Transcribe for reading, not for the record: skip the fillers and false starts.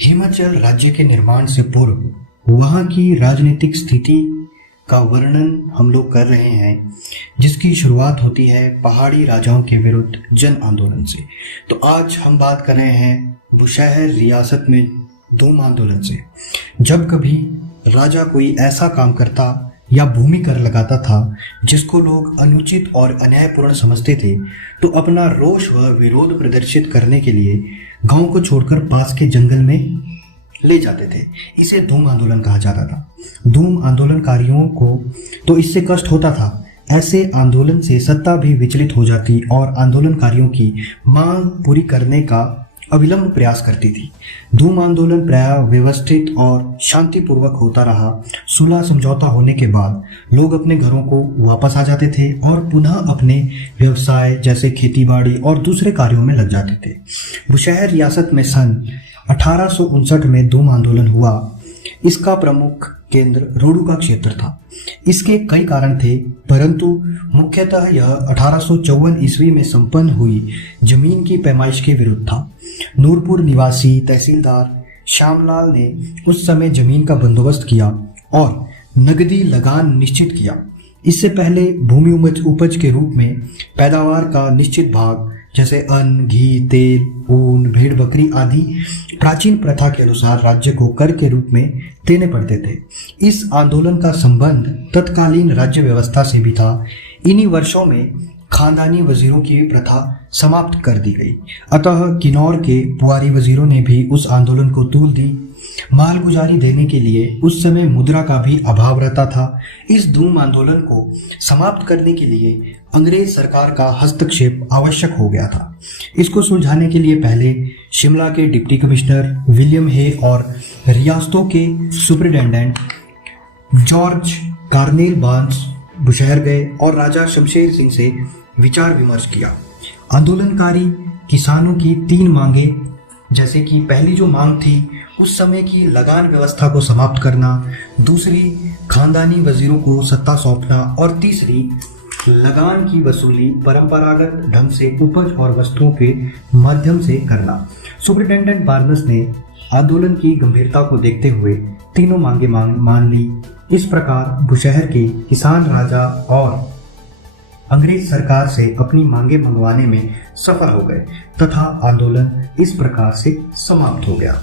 हिमाचल राज्य के निर्माण से पूर्व वहां की राजनीतिक स्थिति का वर्णन हम लोग कर रहे हैं, जिसकी शुरुआत होती है पहाड़ी राजाओं के विरुद्ध जन आंदोलन से। तो आज हम बात कर रहे हैं बुशहर रियासत में धूम आंदोलन से। जब कभी राजा कोई ऐसा काम करता या भूमि कर लगाता था जिसको लोग अनुचित और अन्यायपूर्ण समझते थे, तो अपना रोष व विरोध प्रदर्शित करने के लिए गांव को छोड़कर पास के जंगल में ले जाते थे। इसे धूम आंदोलन कहा जाता था। धूम आंदोलनकारियों को तो इससे कष्ट होता था। ऐसे आंदोलन से सत्ता भी विचलित हो जाती और आंदोलनकारियों की मांग पूरी करने का अविलंब प्रयास करती थी। धूम आंदोलन प्रायः व्यवस्थित और शांतिपूर्वक होता रहा। सुलह समझौता होने के बाद लोग अपने घरों को वापस आ जाते थे और पुनः अपने व्यवसाय जैसे खेतीबाड़ी और दूसरे कार्यों में लग जाते थे। बुशहर रियासत में सन 1859 में धूम आंदोलन हुआ। इसका प्रमुख केंद्र रोडू का क्षेत्र था। इसके कई कारण थे, परंतु मुख्यतः यह 1854 ईस्वी में संपन्न हुई जमीन की पैमाइश के विरुद्ध था। नूरपुर निवासी तहसीलदार श्यामलाल ने उस समय जमीन का बंदोबस्त किया और नगदी लगान निश्चित किया। इससे पहले भूमि उपज के रूप में पैदावार का निश्चित भाग जैसे अन्न, घी, तेल, ऊन, भेड़ बकरी आदि प्राचीन प्रथा के अनुसार राज्य को कर के रूप में देने पड़ते थे। इस आंदोलन का संबंध तत्कालीन राज्य व्यवस्था से भी था। इन्हीं वर्षों में खानदानी वजीरों की प्रथा समाप्त कर दी गई। अतः किन्नौर के पुआरी वजीरों ने भी उस आंदोलन को तूल दी। मालगुजारी देने के लिए उस समय मुद्रा का भी अभाव रहता था। इस धूम आंदोलन को समाप्त करने के लिए अंग्रेज सरकार का हस्तक्षेप आवश्यक हो गया था। इसको सुलझाने के लिए पहले शिमला के डिप्टी कमिश्नर विलियम हे और रियासतों के superintendent George Carnell Barnes Bushahr गए और राजा शमशेर सिंह से विचार विमर्श किया। आंदोलनकारी किसानों की 3 मांगे, जैसे कि पहली जो मांग थी उस समय की लगान व्यवस्था को समाप्त करना, दूसरी खानदानी वजीरों को सत्ता सौंपना और तीसरी लगान की वसूली परंपरागत ढंग से उपज और वस्तुओं के माध्यम से करना। सुपरिटेंडेंट बार्नस ने आंदोलन की गंभीरता को देखते हुए तीनों मांगे मान ली। इस प्रकार बुशहर के किसान राजा और अंग्रेज सरकार से अपनी मांगे मंगवाने में सफल हो गए तथा आंदोलन इस प्रकार से समाप्त हो गया।